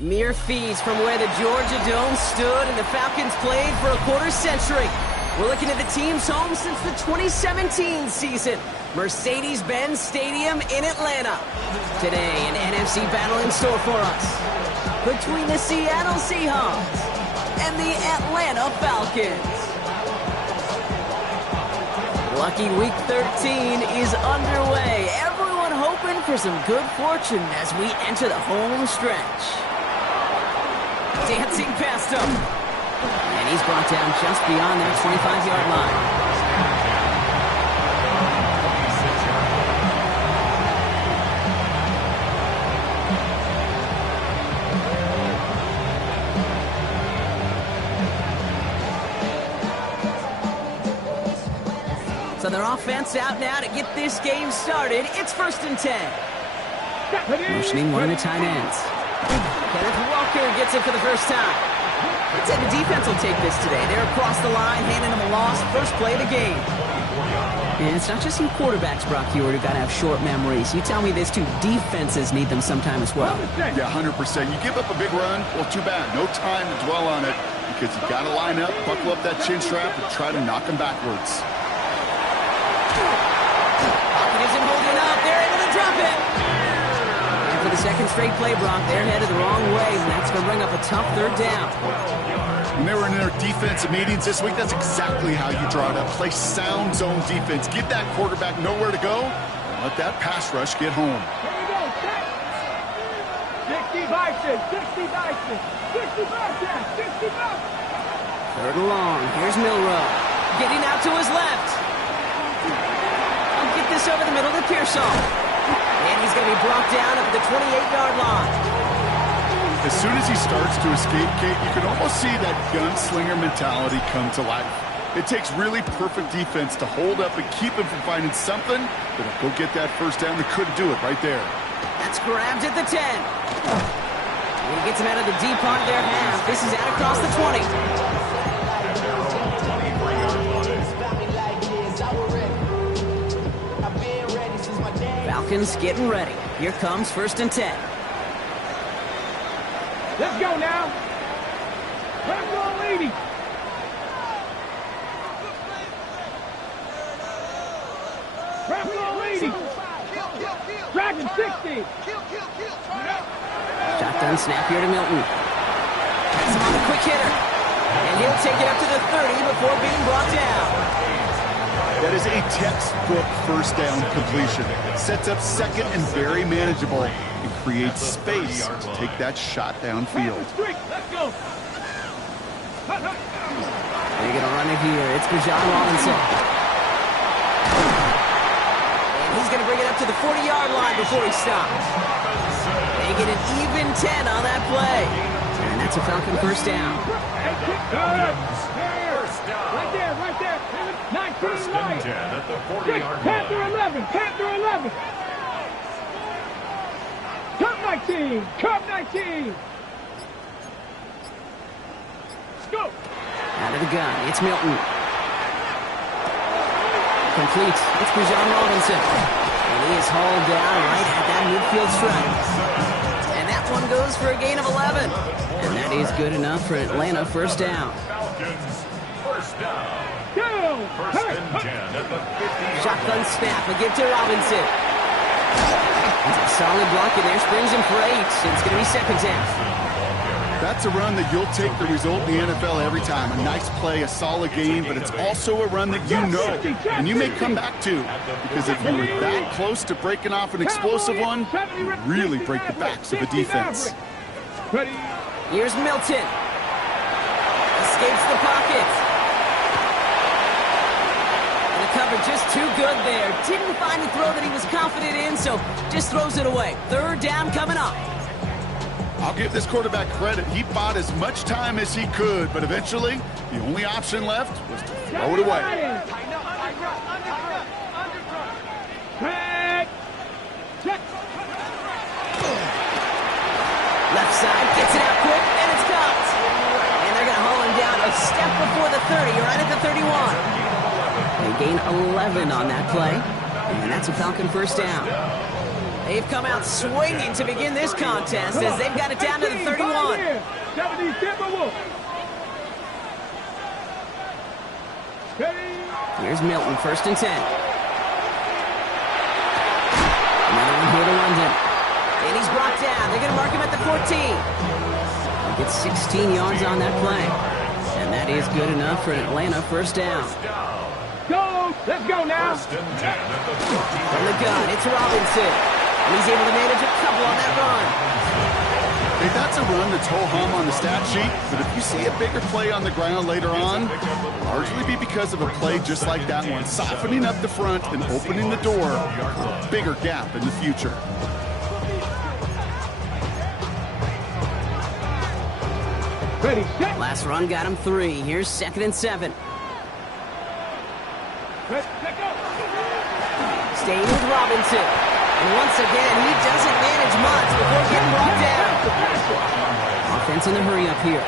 Mere feet from where the Georgia Dome stood and the Falcons played for a quarter century. We're looking at the team's home since the 2017 season, Mercedes-Benz Stadium in Atlanta. Today, an NFC battle in store for us between the Seattle Seahawks and the Atlanta Falcons. Lucky Week 13 is underway. Everyone hoping for some good fortune as we enter the home stretch. Dancing past him. And he's brought down just beyond that 25-yard line. So their offense out now to get this game started. It's 1st and 10. Motioning one of the tight ends. Kenneth Walker gets it for the first time. I'd say the defense will take this today. They're across the line, handing them a loss. First play of the game. And it's not just some quarterbacks, Brock Huard, who got to have short memories. You tell me this too. Defenses need them sometime as well. Yeah, 100%. You give up a big run, well, too bad. No time to dwell on it because you got to line up, buckle up that chin strap, and try to knock them backwards. Pocket isn't holding up. They're able to drop it. For the second straight play, Brock, they're headed the wrong way, and that's going to bring up a tough third down. When they were in their defensive meetings this week, that's exactly how you draw it up. Play sound zone defense. Give that quarterback nowhere to go, and let that pass rush get home. Here we go, set. 60 Bison, 60 Bison, 60 Bison, 60 Bison. Third and long. Here's Milroe. Getting out to his left. I'll get this over the middle to Pearsall. And he's going to be brought down at the 28-yard line. As soon as he starts to escape, Kate, you can almost see that gunslinger mentality come to life. It takes really perfect defense to hold up and keep him from finding something that'll go get that first down. They couldn't do it right there. That's grabbed at the 10. And he gets him out of the deep part of their half. This is out across the 20. Falcons getting ready. Here comes 1st and 10. Let's go now. Rambo leading. Rambo leading. Dragon 60. Shotgun snap here to Milton. That's him on the quick hitter. And he'll take it up to the 30 before being brought down. That is a textbook first down completion. Sets up second and very manageable and creates space to take that shot downfield. Let's go. They're going to run it here. It's Bijan Robinson. And he's going to bring it up to the 40-yard line before he stops. They get an even 10 on that play. And that's a Falcon first down. Right there, right there. 19 right. 10 at the 40-yard line. Panther 11, Panther 11. Cup 19, Cup 19. Let's go. Out of the gun, it's Milton. Complete, it's Bijan Robinson. And he is hauled down right at that midfield stripe. And that one goes for a gain of 11. And that is good enough for Atlanta first down. Falcons first down. Go. First and 10 at the 50-yard Shotgun line. snap, a give to Robinson. It's a solid block in there, springs him for 8. It's going to be second down. That's a run that you'll take the result in the NFL every time. A nice play, a solid game, but it's also a run that you know and you may come back to, because if you were that close to breaking off an explosive one, you really break the backs of a defense. Ready. Here's Milton. Escapes the pocket. And the cover just too good there. Didn't find the throw that he was confident in, so just throws it away. Third down coming up. I'll give this quarterback credit. He bought as much time as he could, but eventually the only option left was to throw it away. Left side, gets it out quick, and it's caught. 11 on that play. And that's a Falcon first down. They've come out swinging to begin this contest as they've got it down to the 31. Here's Milton, first and 10. Another one here to London. And he's brought down. They're going to mark him at the 14. He gets 16 yards on that play. And that is good enough for an Atlanta first down. Go! Let's go now! From the gun, it's Robinson. And he's able to manage a couple on that run. Hey, that's a run that's ho-hum on the stat sheet, but if you see a bigger play on the ground later on, largely be because of a play just like that one, softening up the front and opening the door for a bigger gap in the future. Ready, set! Last run got him 3. Here's 2nd and 7. Let's go! Staying with Robinson. And once again, he doesn't manage much before getting brought down. Offense in the hurry up here.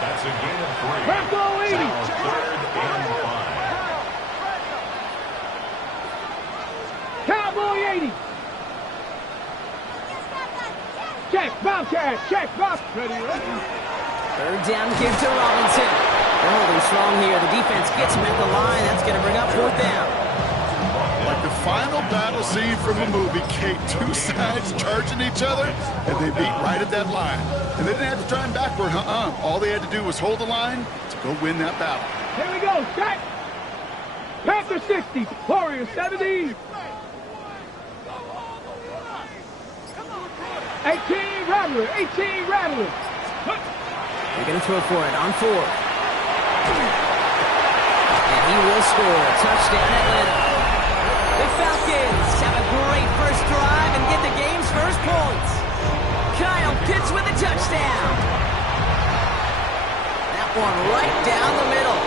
That's a gain of 3. Bronco 80. Now 3rd and 5. Cowboy 80. Check, Bobcat, check, Bob. Ready, ready. 3rd down give to Robinson. They're holding strong here. The defense gets him at the line. That's going to bring up 4th down. Like the final battle scene from a movie, Kate, two sides charging each other, and they beat right at that line. And they didn't have to try and backward, All they had to do was hold the line to go win that battle. Here we go, set. Panther 60, Warrior 70. 18 Rattler, 18 Rattler. They're going to throw for it on 4. And he will score. Touchdown Atlanta. The Falcons have a great first drive and get the game's first points. Kyle Pitts with a touchdown. That one right down the middle.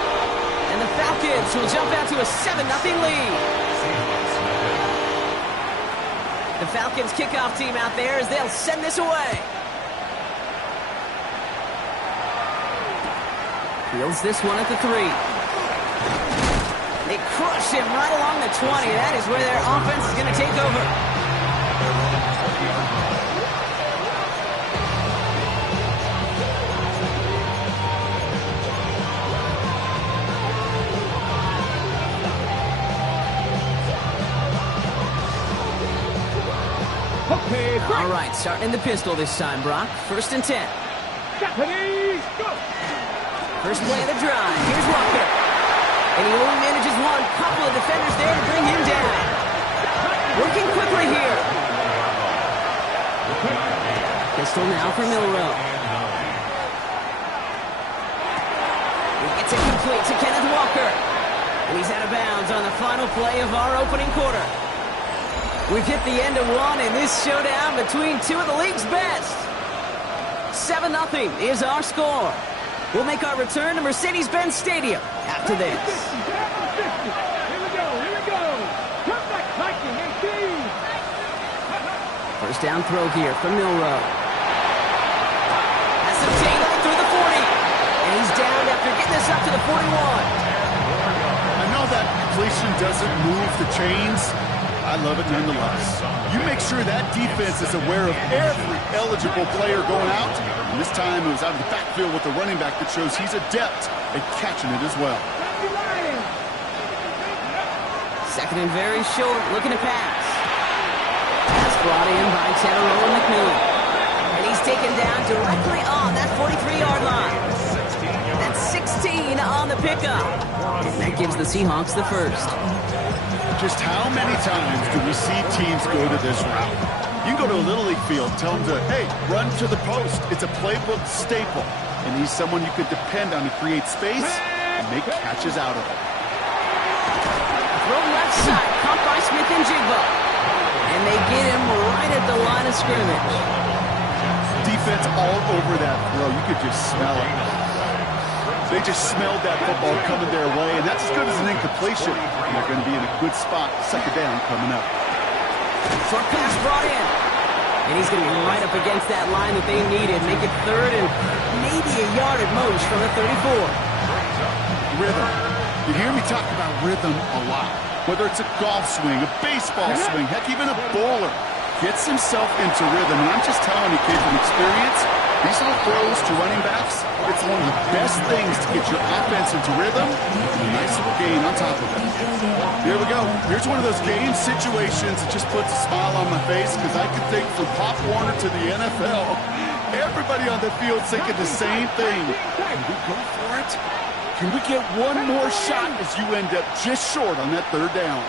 And the Falcons will jump out to a 7-0 lead. The Falcons kickoff team out there as they'll send this away. Fields this one at the 3. They crush him right along the 20. That is where their offense is going to take over. Okay, All right, starting in the pistol this time, Brock. 1st and 10. Japanese, go! First play of the drive. Here's Walker. And he only manages one. Couple of defenders there to bring him down. Working quickly here. Pistol now for Milroe. He gets it complete to Kenneth Walker. And he's out of bounds on the final play of our opening quarter. We've hit the end of one in this showdown between two of the league's best. 7-0 is our score. We'll make our return to Mercedes-Benz Stadium after this. Here we go. Come back, Viking, 18. First down throw here from Milroe. Has some tailing through the 40. And he's down after getting this up to the 41. I know that completion doesn't move the chains. I love it nonetheless. You make sure that defense is aware of every eligible player going out. And this time it was out of the backfield with a running back that shows he's adept at catching it as well. 2nd and very short, looking to pass. Pass brought in by Tedero McMillan. And he's taken down directly on that 43-yard line. That's 16 on the pickup. And that gives the Seahawks the first. Just how many times do we see teams go to this route? You can go to a Little League field, tell them to, hey, run to the post. It's a playbook staple. And he's someone you could depend on to create space and make catches out of it. Throw left side, caught by Smith and Jigba. And they get him right at the line of scrimmage. Defense all over that throw. You could just smell it. They just smelled that football coming their way, and that's as good as an incompletion. And they're going to be in a good spot, 2nd down coming up. Short pass brought in. And he's going to be right up against that line that they needed. Make it 3rd and maybe a yard at most from the 34. Rhythm. You hear me talk about rhythm a lot. Whether it's a golf swing, a baseball swing, heck, even a bowler gets himself into rhythm. And I'm just telling you, kid, from experience, these little throws to running backs, it's one of the best things to get your offense into rhythm and a nice little gain on top of it. Here we go. Here's one of those game situations that just puts a smile on my face because I can think from Pop Warner to the NFL, everybody on the field thinking the same thing. Can we go for it? Can we get one more shot as you end up just short on that third down?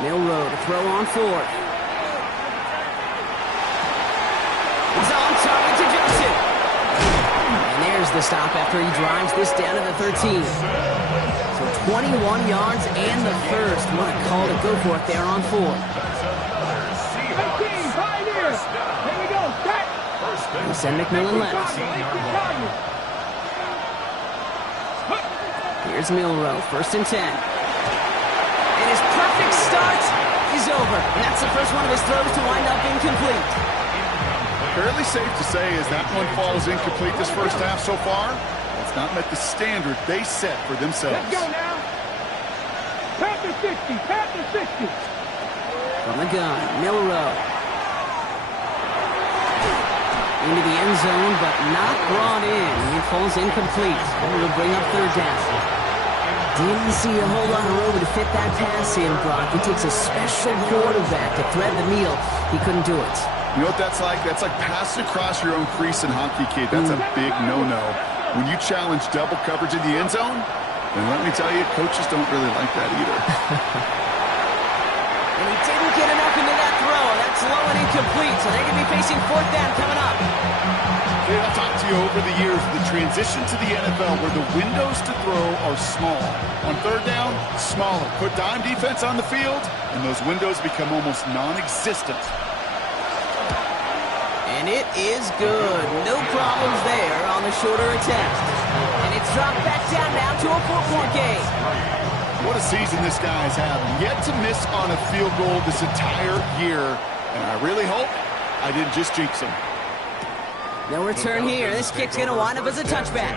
Milroe to throw on fourth. It's on target to Johnson. And there's the stop after he drives this down to the 13. So 21 yards and the first. What a call to go for it there on fourth. 18, 5 here. Here we go. Set. They send McMillan left. Here's Milroe, 1st and 10. And his perfect start is over. And that's the first one of his throws to wind up incomplete. Fairly safe to say as that one falls incomplete this first half so far, it's not met the standard they set for themselves. Let's go now. Panther 60, Panther 60. From the gun, Milroe. Into the end zone, but not brought in. It falls incomplete. It'll bring up third down. Didn't see a whole lot of room to fit that pass in, Brock. It takes a special quarterback to thread the needle. He couldn't do it. You know what that's like? That's like passing across your own crease in hockey, kid. That's a big no-no. When you challenge double coverage in the end zone, then let me tell you, coaches don't really like that either. And he didn't get enough into that throw. That's low and incomplete, so they could be facing fourth down coming up. Hey, I've talked to you over the years of the transition to the NFL where the windows to throw are small. On third down, smaller. Put dime defense on the field, and those windows become almost non-existent. And it is good. No problems there on the shorter attempt. And it's dropped back down now to a 4-point game. What a season this guy has had. Yet to miss on a field goal this entire year. And I really hope I didn't just jinx him. No return here. This kick's going to wind up as a touchback.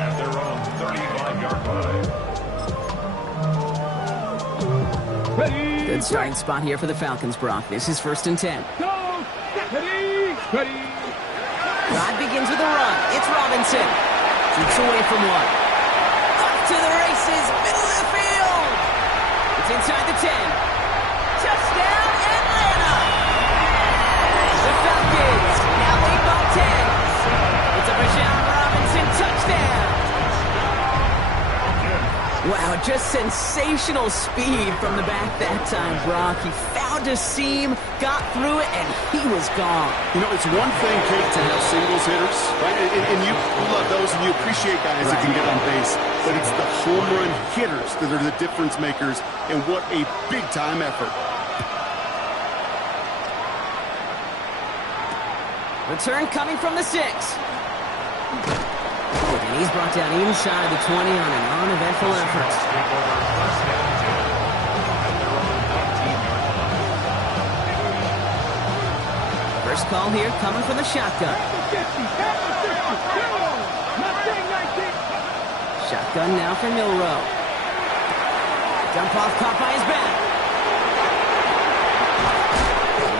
At their own 35-yard line. Good starting spot here for the Falcons, Brock. This is 1st and 10. Go. Ready. Drive begins with a run. It's Robinson. Keeps away from one. Off to the races. Middle of the field. It's inside the 10. Touchdown, Atlanta. The Falcons now lead by 10. It's a Bijan Robinson touchdown. Wow, just sensational speed from the back that time, Brock. He found a seam, got through it, and he was gone. You know, it's one thing, Kate, to have singles hitters, right? And you love those, and you appreciate guys that can get on base. But it's the home run hitters that are the difference makers, and what a big-time effort. Return coming from the 6. And he's brought down inside the 20 on an uneventful effort. First call here coming from the shotgun. Shotgun now for Milroe. Jump off caught by his back.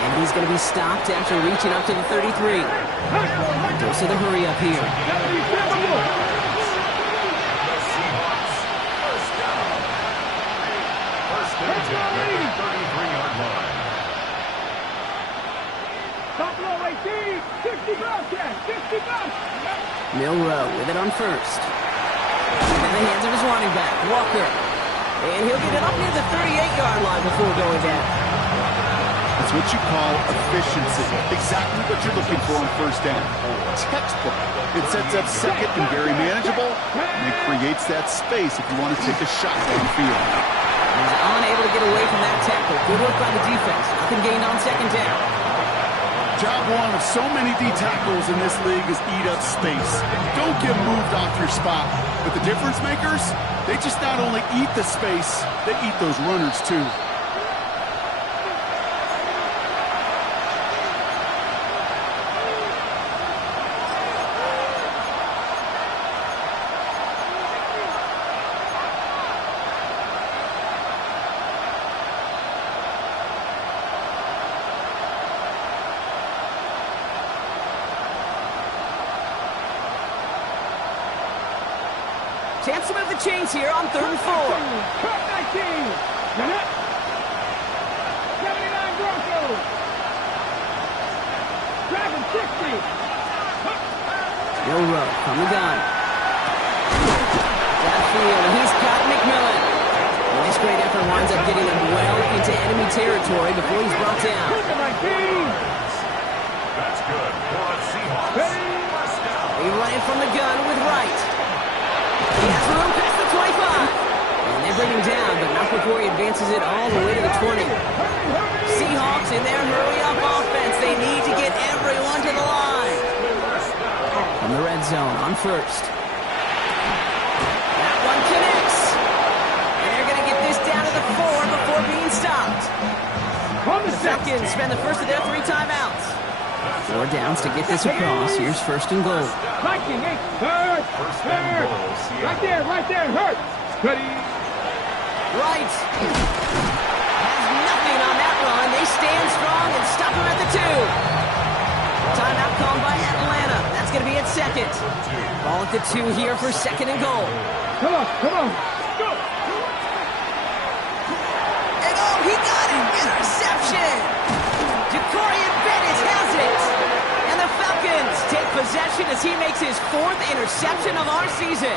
And he's going to be stopped after reaching up to the 33. Goes to the hurry up here. Milroe with it on first. In the hands of his running back, Walker. And he'll get it up near the 38-yard line before going down. That's what you call efficiency. Exactly what you're looking for on first down. Textbook. It sets up second and very manageable, and it creates that space if you want to take a shot downfield. He's unable to get away from that tackle. Good work by the defense. Nothing gained on second down. Job one of so many D tackles in this league is eat up space. Don't get moved off your spot. But the difference makers, they just not only eat the space, they eat those runners too. Chance to move the chains here on 3rd and 4. Cut 19. 79 Broncos. Driving 60. Milroe from the gun. Downfield, and he's got McMillan. Nice great effort winds up getting him well into enemy territory before he's brought down. That's good for a Seahawks. First down. He running from the gun with Wright. He has room past the 25. And they bring him down, but not before he advances it all the way to the 20. Seahawks in their hurry-up offense. They need to get everyone to the line. From the red zone on 1st. That one connects. And they're going to get this down to the 4 before being stopped. The Falcons spend the first of their 3 timeouts. 4 downs to get this across. Here's 1st and goal. Viking, Hurt. Right there, Hurt. Ready. Wright has nothing on that run. They stand strong and stop him at the 2. Timeout called by Atlanta. That's going to be at 2nd. Ball at the 2 here for 2nd and goal. Come on. Go. And he got an interception. Ja'Cory Bennett has it. And the Falcons take possession as he makes his 4th interception of our season.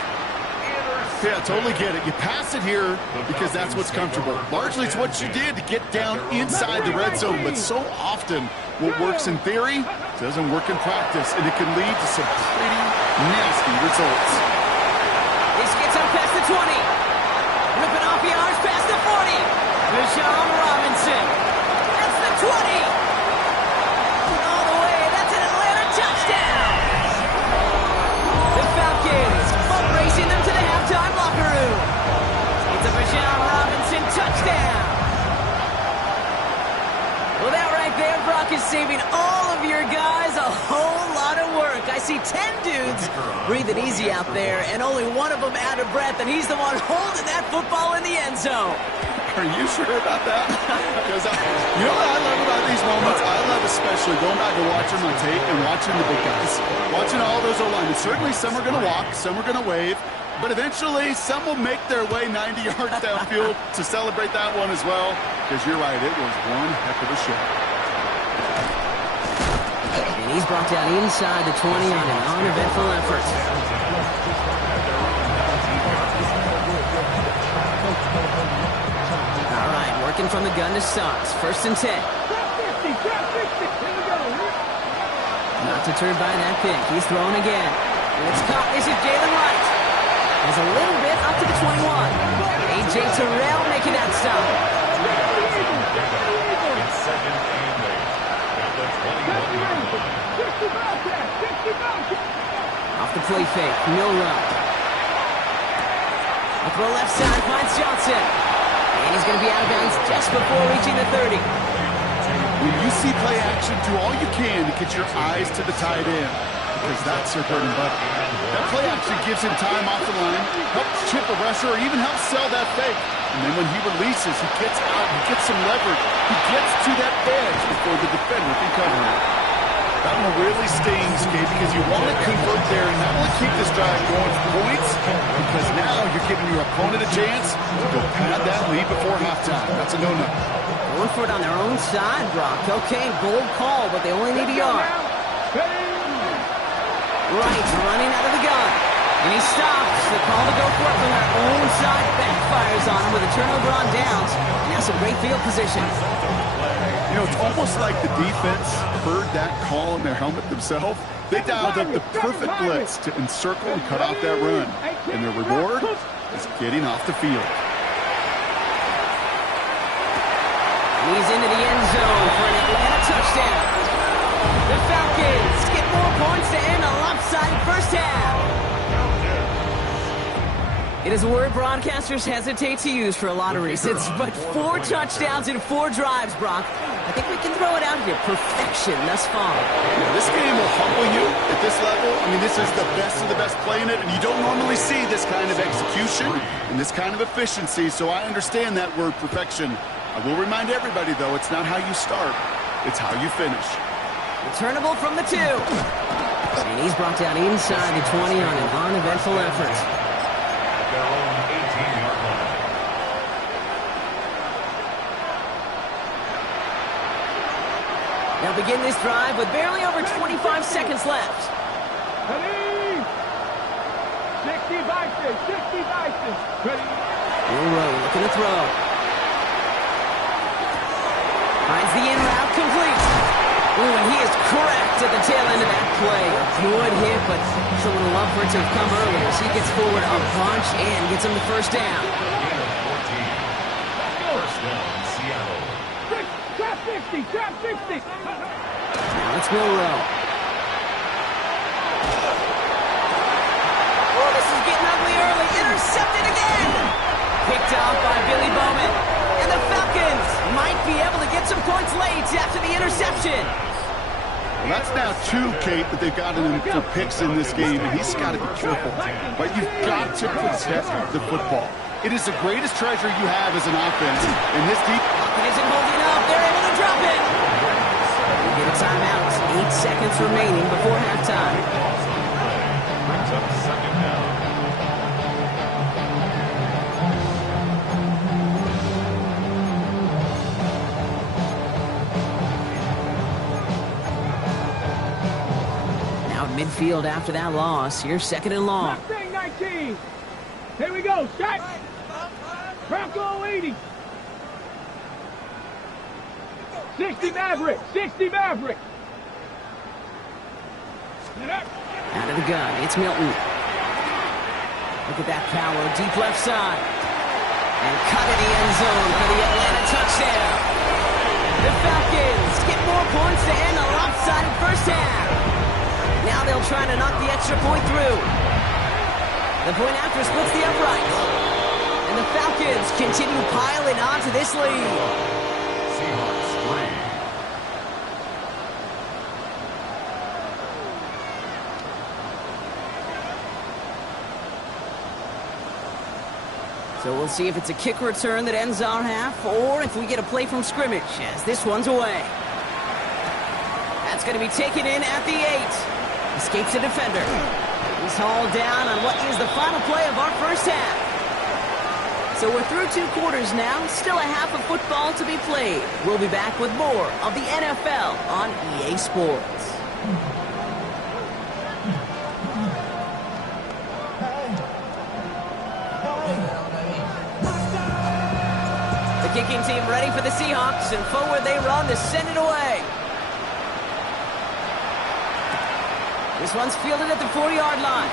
Yeah, totally get it. You pass it here because that's what's comfortable. Largely it's what you did to get down inside the red zone, but so often what works in theory doesn't work in practice, and it can lead to some pretty nasty results. This gets up past the 20. Ripping off yards past the 40. Bijan Robinson. That's the 20. All the way. That's an Atlanta touchdown. The Falcons boat racing them to the halftime locker room. It's a Bijan Robinson touchdown. Well, that right there, Brock, is saving all of your guys a whole lot of work. I see 10 dudes breathing easy out there, and only one of them out of breath, and he's the one holding that football in the end zone. Are you sure about that? Because you know what I love about these moments? I love especially going back and watching on tape and watching the big guys. Watching all those O-linemen. Certainly some are going to walk, some are going to wave, but eventually some will make their way 90 yards downfield to celebrate that one as well. Because you're right, it was one heck of a show. And he's brought down inside the 20 on an uneventful effort. All right, working from the gun to Suggs. 1st and 10. Not deterred by that pick. He's throwing again. And it's caught. This is Jalen Wright. There's a little bit up to the 21. A.J. Terrell making that stop. Off the play fake, Milroe. Up the left side, finds Johnson. And he's going to be out of bounds just before reaching the 30. When you see play action, do all you can to get your eyes to the tight end, because that's their bread and butter. That play action gives him time off the line, helps chip a rusher, or even helps sell that fake. And then when he releases, he gets out, he gets some leverage. He gets to that edge before the defender can cover him. That one really stings, Gabe, because you want to convert there and not only keep this drive going for points, because now you're giving your opponent a chance to go pad that lead before halftime. That's a no-no. Going for it on their own side, Brock. Okay, bold call, but they only need a yard. Wright running out of the gun. And he stops. The call to go for it from their own side backfires on him with a turnover on downs. And now some great field position. You know, it's almost like the defense heard that call in their helmet themselves. They dialed up the perfect blitz to encircle and cut off that run. And their reward is getting off the field. He's into the end zone for an Atlanta touchdown. The Falcons get more points to end a lopsided first half. It is a word broadcasters hesitate to use for a lot of reasons, but 4 touchdowns in 4 drives, Brock. I think we can throw it out here. Perfection thus far. Yeah, this game will humble you at this level. I mean, this is the best of the best playing it, and you don't normally see this kind of execution and this kind of efficiency, so I understand that word perfection. I will remind everybody, though, it's not how you start, it's how you finish. Returnable from the 2. And he's brought down inside the 20 on an uneventful effort. begin this drive with barely over 25 seconds left. Ready? 60 Bison, 60 Bison. Ready? Will Rowe looking to throw. Finds the in route, complete. Ooh, and he is correct at the tail end of that play. A good hit, but someone would love for it to have come earlier as he gets forward a bunch and gets him the first down. First down, Seattle. Trap 60, trap 60. Now it's Will Rowe. Oh, this is getting ugly early. Intercepted again. Picked off by Billy Bowman. And the Falcons might be able to get some points late after the interception. Well, that's now 2, Kate, that they've gotten him for picks in this game, and he's got to be careful. But you've got to protect the football. It is the greatest treasure you have as an offense. And this deep... It isn't holding up. They're able to drop it. We get a timeout. 8 seconds remaining before halftime. Brings up second down. Midfield after that loss. Here's second and long. Mustang 19. Here we go. Shot. Bronco 80. 60 Maverick. 60 Maverick. Out of the gun. It's Milton. Look at that power. Deep left side. And cut in the end zone for the Atlanta touchdown. The Falcons get more points to end a lopsided first half. Now they'll try to knock the extra point through. The point after splits the uprights. And the Falcons continue piling onto this lead. Seahawks 3. So we'll see if it's a kick return that ends our half, or if we get a play from scrimmage, as this one's away. That's going to be taken in at the 8. Escapes a defender. He's hauled down on what is the final play of our first half. So we're through 2 quarters now. Still a half of football to be played. We'll be back with more of the NFL on EA Sports. The kicking team ready for the Seahawks, and forward they run to send it away. This one's fielded at the 40-yard line.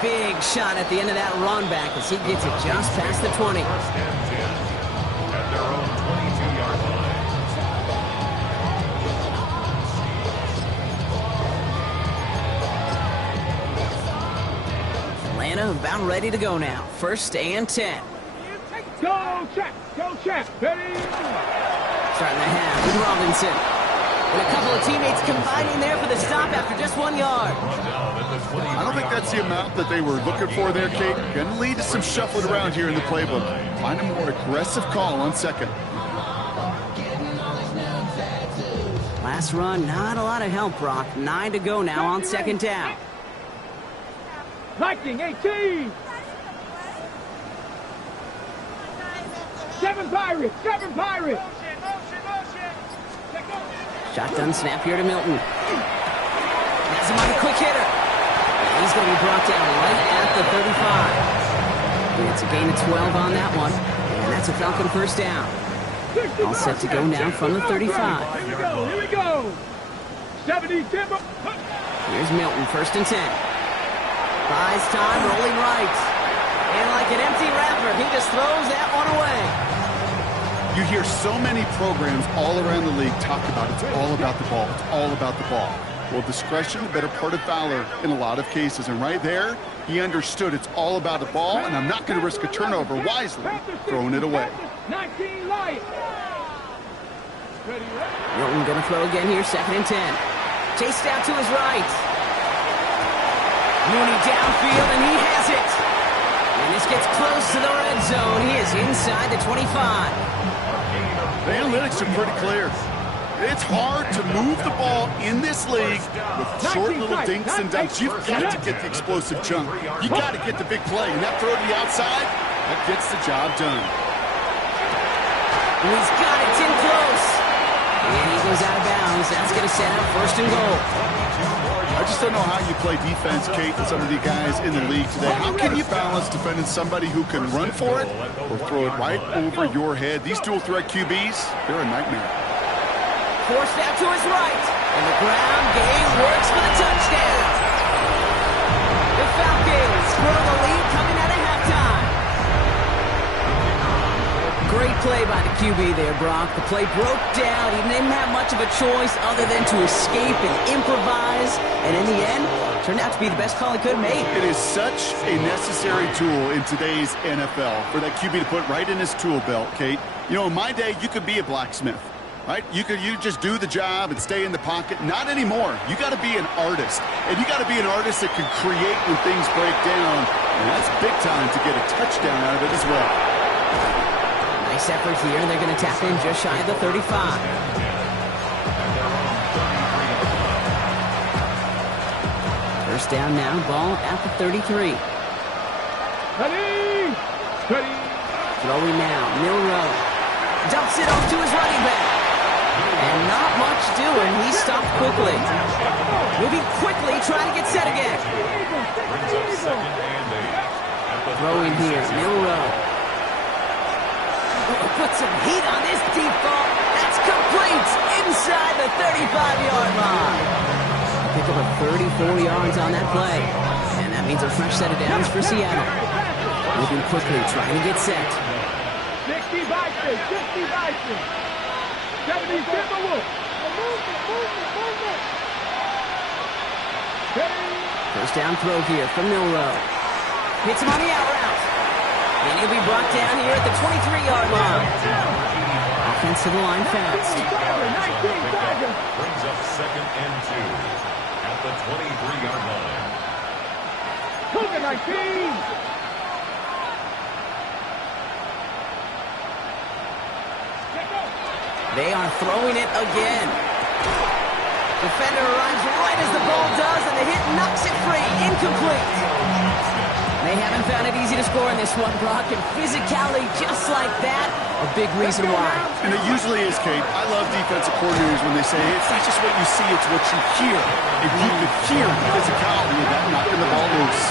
Big shot at the end of that run back as he gets it just past the 20. First and 10 at their own 22-yard line. Atlanta about ready to go now. First and 10. Go, Trap. Go, Trap. Ready? Starting the half with Robinson. And a couple of teammates combining there for the stop after just 1 yard. I don't think that's the amount that they were looking for there, Kate. Going to lead to some shuffling around here in the playbook. Find a more aggressive call on second. Last run, not a lot of help, Brock. 9 to go now on second down. Viking 18. 7 Pirates. 7 Pirates. Shotgun snap here to Milton. Has him on a quick hitter. He's going to be brought down right at the 35. And it's a gain of 12 on that one. And that's a Falcon first down. All set to go now from the 35. Here we go. Here we go. 70 Timber. Here's Milton, first and 10. Buys time, rolling right. And like an empty wrapper, he just throws that one away. You hear so many programs all around the league talk about it's all about the ball. It's all about the ball. Well, discretion, the better part of valor in a lot of cases. And right there, he understood it's all about the ball, and I'm not going to risk a turnover wisely, throwing it away. 19 Lions. Milton going to throw again here, second and 10. Chased out to his right. Mooney downfield, and he has it. And this gets close to the red zone. He is inside the 25. The analytics are pretty clear. It's hard to move the ball in this league with short little dinks and dunks. You've got to get the explosive chunk. You got to get the big play. And that throw to the outside, that gets the job done. And he's got it in close. And he goes out of bounds. That's going to set up first and goal. I just don't know how you play defense, Kate, with some of the guys in the league today. How can you balance defending somebody who can run for it or throw it right over your head? These dual threat QBs, they're a nightmare. Forced out to his right. And the ground game works for the touchdown. The Falcons grow the lead coming out of halftime. Great play by the QB there, Brock. The play broke down. He didn't have much of a choice other than to escape and improvise. And in the end, turned out to be the best call he could have made. It is such a necessary tool in today's NFL for that QB to put right in his tool belt, Kate. You know, in my day, you could be a blacksmith, right? You just do the job and stay in the pocket. Not anymore. You got to be an artist. And you got to be an artist that can create when things break down. And that's big time to get a touchdown out of it as well. Nice effort here, and they're going to tackle him just shy of the 35. First down now, ball at the 33. Throwing now, Milroe. Dumps it off to his running back. And not much doing. He stopped quickly. Moving quickly, trying to get set again. Throwing here, Milroe. Put some heat on this deep ball. That's complete inside the 35-yard line. Pick up a 34 yards on that play. And that means a fresh set of downs for Seattle. Moving quickly, trying to get set. 60 Bison, 60 Bison. 70 Timberwolves. First down throw here from Milroe. Hits him on the out route. And he'll be brought down here at the 23-yard line. Offense to the line fast. Brings up 2nd and 2 at the 23-yard line. Cougar 19. They are throwing it again. Defender arrives right as the ball does, and the hit knocks it free. Incomplete. They haven't found it easy to score in this one, Brock, and physicality just like that, a big reason why. And it usually is, Kate. I love defensive coordinators when they say, it's not just what you see, it's what you hear. If you could hear the physicality of that knocking the ball loose.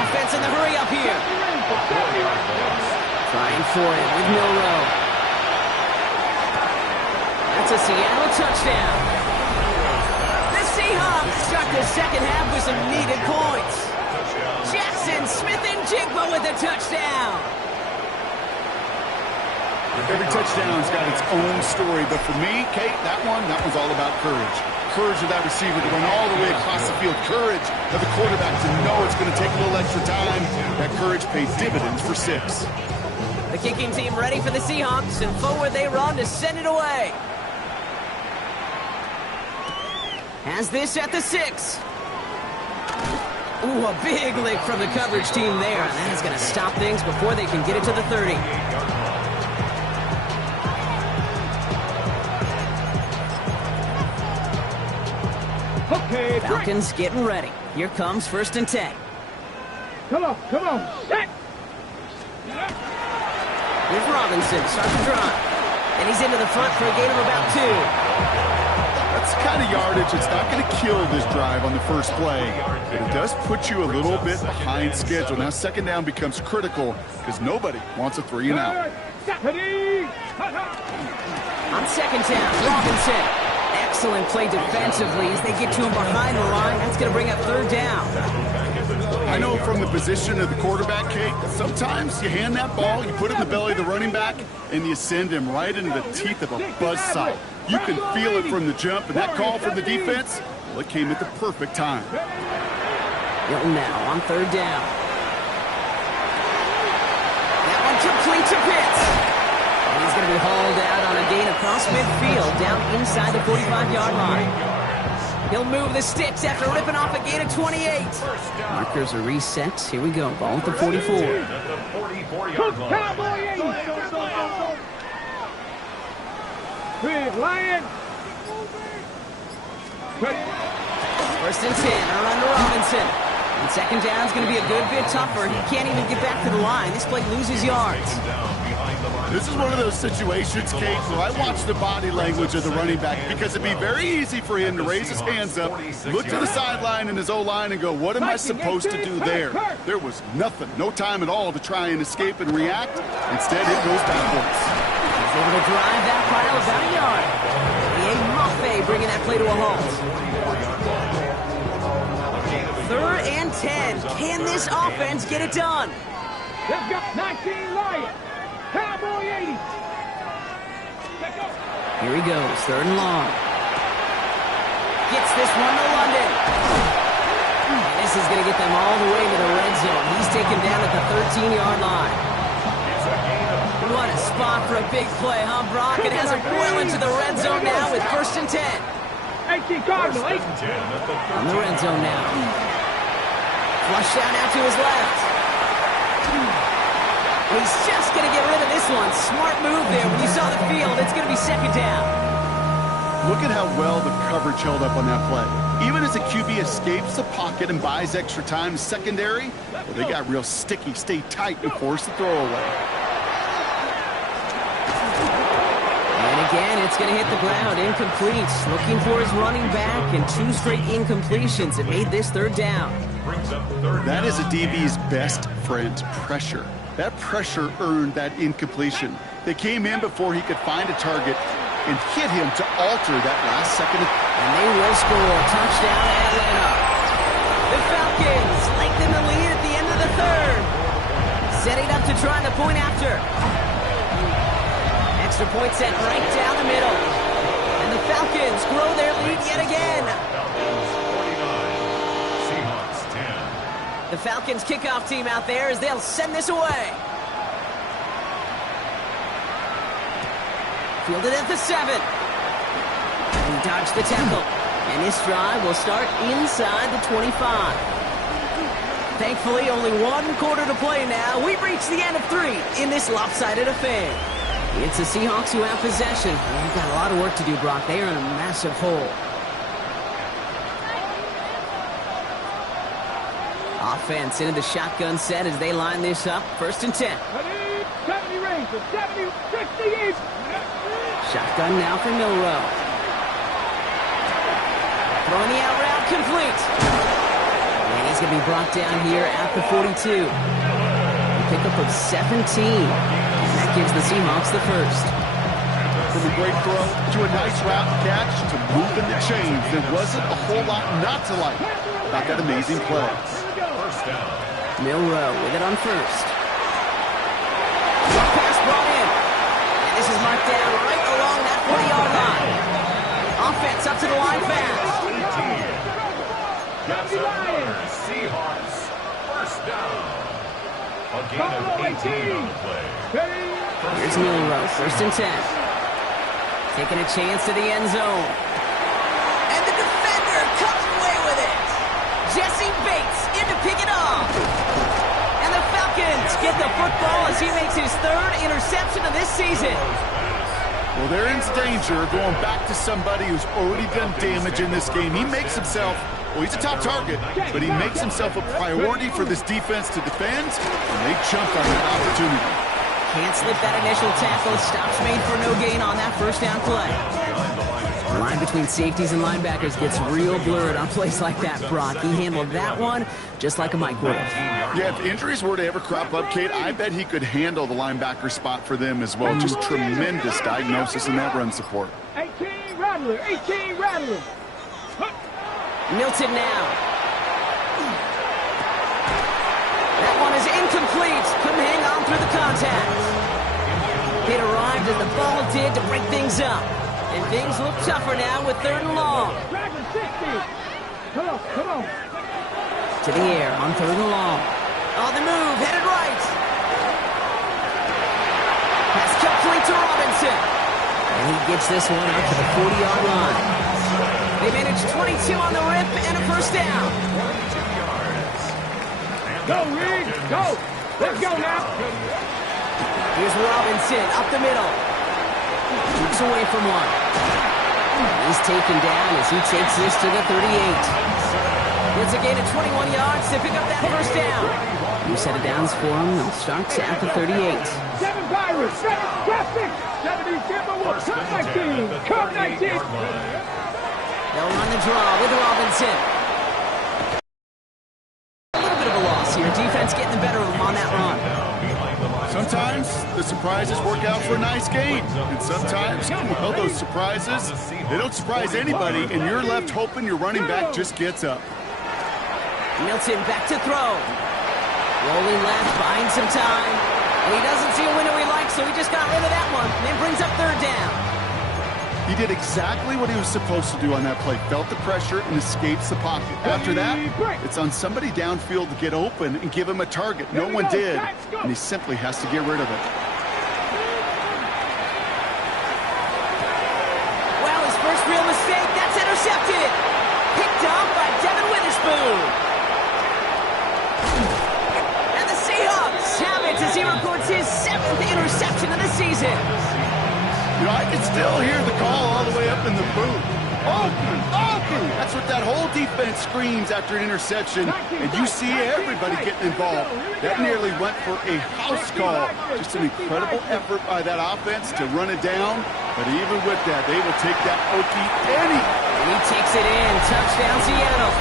Offense in the hurry up here. Trying for it with Milroe. That's a Seattle touchdown. The Seahawks start the second half with some needed points. Jackson Smith-Njigba with a touchdown. Every touchdown's got its own story, but for me, Kate, that one's all about courage. Courage of that receiver to run all the way across the field. Courage of the quarterback to know it's going to take a little extra time. That courage pays dividends for 6. The kicking team ready for the Seahawks, and forward they run to send it away. Has this at the 6. Ooh, a big lick from the coverage team there, and that is going to stop things before they can get it to the 30. Okay, Falcons getting ready. Here comes 1st and 10. Come on, set. Here's Robinson, starts the drive. And he's into the front for a gain of about 2. That's the kind of yardage that's not going to kill this drive on the first play. But it does put you a little bit behind schedule. Now 2nd down becomes critical because nobody wants a 3 and out. On 2nd down, Robinson. Excellent play defensively as they get to him behind the line. That's going to bring up 3rd down. I know from the position of the quarterback, Kate, sometimes you hand that ball, you put it in the belly of the running back, and you send him right into the teeth of a buzzsaw. You can feel it from the jump, and that call from the defense, well, it came at the perfect time. Hilton now on 3rd down. That one complete to Pitts. And he's going to be hauled out on a gain across midfield down inside the 45-yard line. He'll move the sticks after ripping off a gain of 28. Markers are reset. Here we go. Ball at the 44. Lion. 1st and 10. Around to Robinson. And second down's going to be a good bit tougher. He can't even get back to the line. This play loses yards. This is one of those situations, Kate, where I watch the body language of the running back because it'd be very easy for him to raise his hands up, look to the sideline in his O-line and go, what am I supposed to do there? There was nothing, no time at all to try and escape and react. Instead, it goes backwards. He's able to drive that pile about a yard. The Mafe bringing that play to a halt. 3rd and 10. Can this offense get it done? Let's go. 19 Lions. Cowboy 80. Here he goes, 3rd and long. Gets this one to London. And this is going to get them all the way to the red zone. He's taken down at the 13-yard line. What a spot for a big play, huh, Brock? It has him well into the red zone now with 1st and 10. 18 Cardinal, 8. On the red zone now. Flush down out to his left. He's just going to get rid of this one. Smart move there. When you saw the field, it's going to be 2nd down. Look at how well the coverage held up on that play. Even as the QB escapes the pocket and buys extra time secondary, well, they got real sticky, stay tight, and force the throwaway. And again, it's going to hit the ground. Incomplete. Looking for his running back, and 2 straight incompletions. It made this 3rd down. That is a DB's best friend, pressure. That pressure earned that incompletion. They came in before he could find a target and hit him to alter that last second. And they will score. Touchdown, Atlanta. The Falcons lengthen the lead at the end of the 3rd. Setting up to try the point after. Extra point set right down the middle. And the Falcons grow their lead yet again. The Falcons kickoff team out there as they'll send this away. Fielded at the 7. And he dodged the tackle. And this drive will start inside the 25. Thankfully, only 1 quarter to play now. We've reached the end of 3 in this lopsided affair. It's the Seahawks who have possession. They've got a lot of work to do, Brock. They are in a massive hole. Offense into the shotgun set as they line this up. 1st and 10. 70 range, 70, 60 east. Shotgun now for Milrow. Throwing the out route complete. And he's going to be brought down here at the 42. A pickup of 17. And that gives the Seahawks the 1st. From a great throw to a nice route catch to moving the chains, there wasn't a whole lot not to like about that amazing play. Milrow with it on 1st. Pass brought in. And this is marked down right along that 40-yard line. Offense up to the line fast. Seahawks, 1st down. A gain of 18 on the play. Here's Milrow, 1st and 10. Taking a chance to the end zone. And the defender comes away with it. Jesse Bates in to pick it off. And the Falcons get the football as he makes his 3rd interception of this season. Well, they're in danger of going back to somebody who's already done damage in this game. He makes himself, well, he's a top target, but he makes himself a priority for this defense to defend, and they jumped on that opportunity. Can't slip that initial tackle. Stops made for no gain on that 1st down play. The line between safeties and linebackers gets real blurred on plays like that, Brock. He handled that one just like a Mike would have. Yeah, if injuries were to ever crop up, Kate, I bet he could handle the linebacker spot for them as well. Just tremendous diagnosis in that run support. 18 Rattler, 18 Rattler. Milton now. That one is incomplete. Couldn't hang on through the contact. It arrived as the ball did to break things up. And things look tougher now with 3rd and long. Dragon 60. Come on, come on. To the air on 3rd and long. On the move, headed right. Pass complete to Robinson. And he gets this one out to the 40-yard line. They manage 22 on the rip and a 1st down. Go, Reed, go. Let's go now. Here's Robinson up the middle. Keeps away from one. He's taken down as he takes this to the 38. It's a gain of 21 yards to pick up that first down. New set of downs for them. They'll start at the 38. 7 Pirates, 7 Classic, 70 Timberwolves, cut 19, cut 19. They'll run the draw with Robinson. A little bit of a loss here. Defense getting the better of them on that run. Sometimes the surprises work out for a nice game. And sometimes, well, those surprises, they don't surprise anybody, and you're left hoping your running back just gets up. Milton back to throw. Rolling left, buying some time. And he doesn't see a window he likes, so he just got rid of that one. And it brings up third down. He did exactly what he was supposed to do on that play. Felt the pressure and escapes the pocket. After that, it's on somebody downfield to get open and give him a target. No one did, and he simply has to get rid of it. Well, his first real mistake, that's intercepted. Picked off by Devin Witherspoon. And the Seahawks have it as he records his 7th interception of the season. You know, I can still hear the call all the way up in the booth. Open, open! That's what that whole defense screams after an interception, and you see everybody getting involved. That nearly went for a house call. Just an incredible effort by that offense to run it down, but even with that, they will take that Okie any. And he takes it in. Touchdown, Seattle.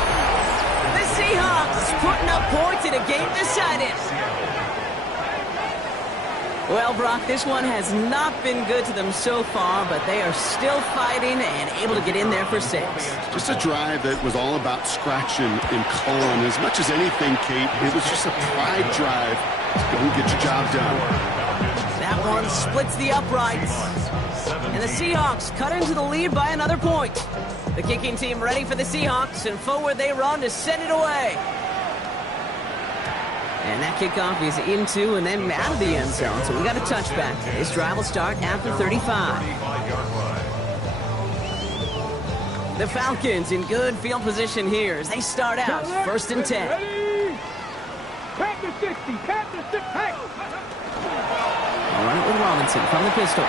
The Seahawks putting up points in a game decided. Well, Brock, this one has not been good to them so far, but they are still fighting and able to get in there for 6. Just a drive that was all about scratching and clawing. As much as anything, Kate, it was just a pride drive to go and get your job done. That one splits the uprights. And the Seahawks cut into the lead by another point. The kicking team ready for the Seahawks, and forward they run to send it away. And that kickoff is into and then out of the end zone. So we got a touchback. This drive will start after 35. The Falcons in good field position here as they start out first and 10. Pat the 60, pat the 60, hey! All right, with Robinson from the pistol.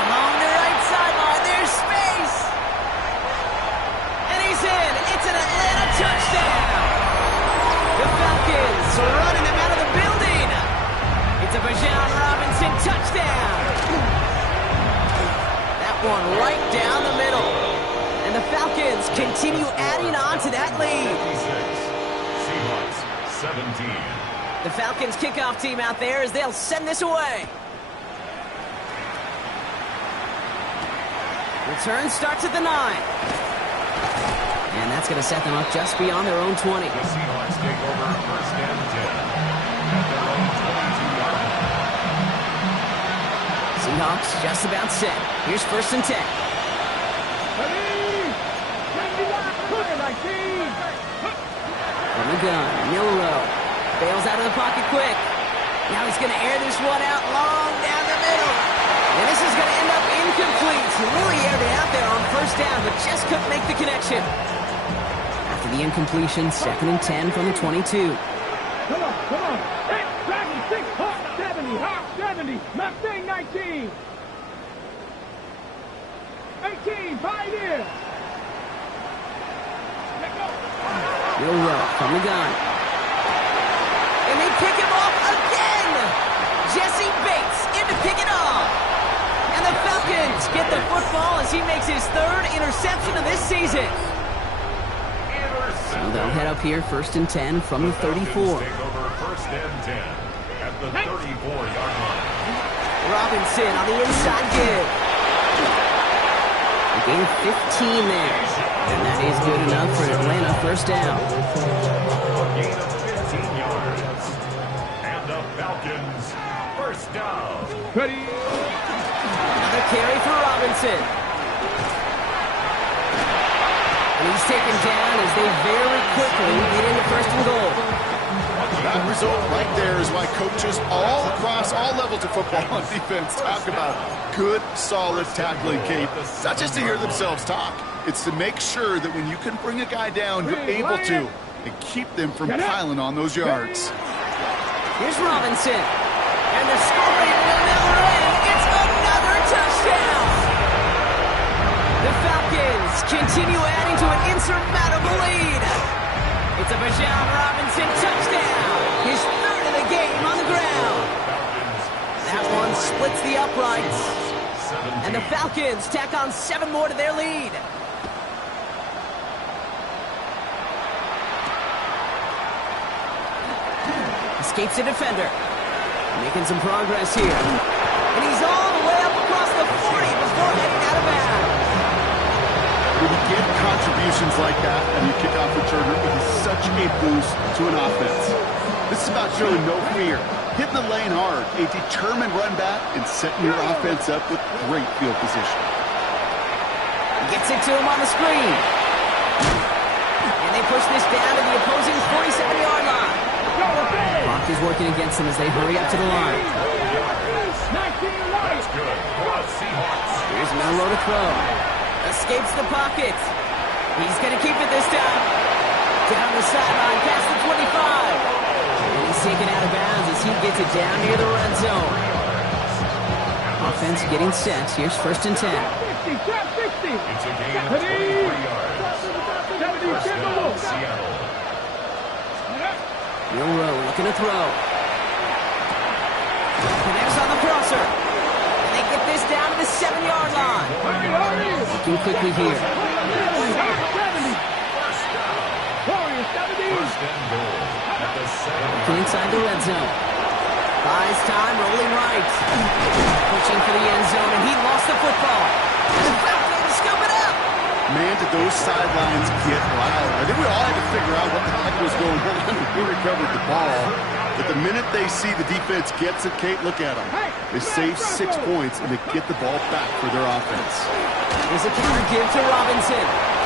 Along the right sideline, there's space. And he's in. It's an Atlanta touchdown. The Falcons running them out of the building. It's a Bijan Robinson touchdown. That one right down the middle. And the Falcons continue adding on to that lead. Seahawks 17. The Falcons kickoff team out there as they'll send this away. Return starts at the 9. And that's going to set them up just beyond their own 20. The Seahawks take over first and 10 at their own 22-yard line. Seahawks just about set. Here's first and 10. From the gun, Milrow bails out of the pocket quick. Now he's going to air this one out long down the middle. And this is going to end up incomplete. Really aired it out there on first down, but just couldn't make the connection. After the incompletion, 2nd and 10 from the 22. Come on, come on. 8, Dragon 6, Hawk 70, Hawk 70, Mustang 19. 18, Pioneer. Milrow from the gun. And they pick him off again. Jesse Bates in to pick it off. And the Falcons get the football as he makes his 3rd interception of this season. So they'll head up here first and 10 from the 34. Take over first and 10 at the 34-yard line. Robinson on the inside give. A gain of 15 there. And that is good enough for Atlanta first down. A gain of 15 yards. And the Falcons first down. Ready. Another carry for Robinson. And he's taken down as they very quickly get into first and goal. That result right there is why coaches all across all levels of football and defense talk about good, solid tackling, Kate. It's not just to hear themselves talk. It's to make sure that when you can bring a guy down, you're able to and keep them from piling on those yards. Here's Robinson. And the scoring will never end. It's another touchdown. The Bijan Robinson, touchdown! His third of the game on the ground. That one splits the uprights. And the Falcons tack on 7 more to their lead. Escapes a defender. Making some progress here. And he's all the way up across the 40 before heading out of bounds. When you get contributions like that and you kick off returner, it is such a boost to an offense. This is about showing no fear, hitting the lane hard, a determined run back, and setting your offense up with great field position. Gets it to him on the screen. And they push this down to the opposing 47-yard line. Clock is working against them as they hurry up to the line. That's good. Here's Milroe to throw. Escapes the pocket. He's going to keep it this time. Down the sideline, past the 25. And he's taken out of bounds as he gets it down near the red zone. Offense getting set. Here's 1st and 10. It's a gain of 23 yards. First down, Seattle. Milroe looking to throw. Connects on the crosser. And they get this down to the 7-yard line. Looking quickly here. First and goal at the 7. Looking inside the red zone. Buys time, rolling right. Pushing for the end zone, and he lost the football. And the Falcons scoop it up. Man, did those sidelines get loud. I think we all had to figure out what the heck was going on when he recovered the ball. But the minute they see the defense gets it, Kate, look at them. They save 6 points, and they get the ball back for their offense. Here's a counter give to Robinson.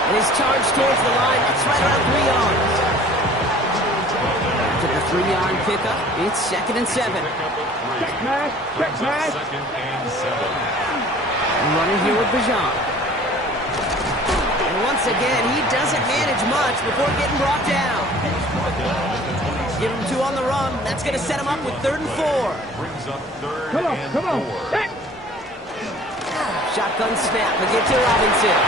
And his charge towards the line, that's right around 3 yards. After the 3-yard pickup, it's 2nd and 7. Check smash. Second and 7. And running here with Bijan. And once again, he doesn't manage much before getting brought down. Give him 2 on the run. That's going to set him up with 3rd and 4. Brings up 3rd Come and on. 4. Hey. Shotgun snap, we get to Robinson.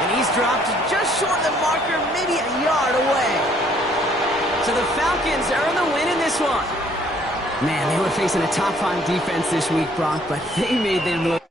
And he's dropped just short of the marker, maybe a yard away. So the Falcons earn the win in this one. Man, they were facing a top 5 defense this week, Brock, but they made them look